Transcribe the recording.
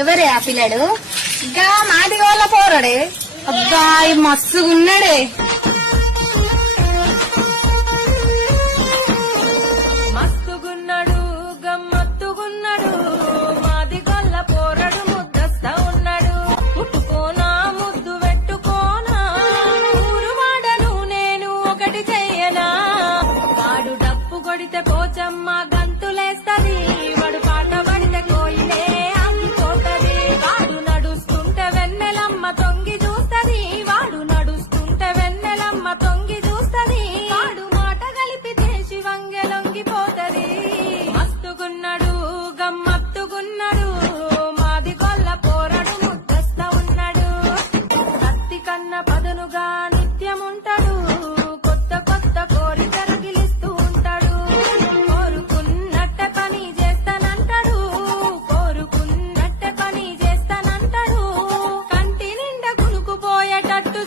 ఎవరే ఆ పిల్లడు? ఇంకా మాది వాళ్ళ పోరాడే. అబ్బాయి మస్తుగున్నాడే. మస్తుగున్నాడు గమ్మత్తుగున్నాడు మాది గొల్ల పోరడు ముద్దస్తా ఉన్నాడు. పుట్టుకోనా ముద్దు పెట్టుకోనా ఊరు వాడను నేను ఒకటి చెయ్యనా. వాడు డప్పు కొడితే పోచమ్మ గంతులేస్తది, వాడు పాట పడితే కోయిలే ఆగిపోతది. వాడు నడుస్తుంటే వెన్నెలమ్మ తొంగి చూస్తది, వాడు నడుస్తుంటే వెన్నెలమ్మ తొంగి చూస్తది. వాడు మాట కలిపితే శివంగె లొంగిపోతది. మస్తుగున్నాడు గమ్మత్తుగున్నాడు మాది గొల్ల పోరడు ముద్దస్తా ఉన్నాడు. కత్తి కన్న పదునుగా నిత్యముంటాడు, కొత్త కొత్త కోరికలు గిలిస్తూ ఉంటాడు. కోరుకున్నట్టే పని చేస్తానంటాడు, కోరుకున్నట్టే పని చేస్తానంటాడు. కంటి నిండా కునుకుపోయేటట్టు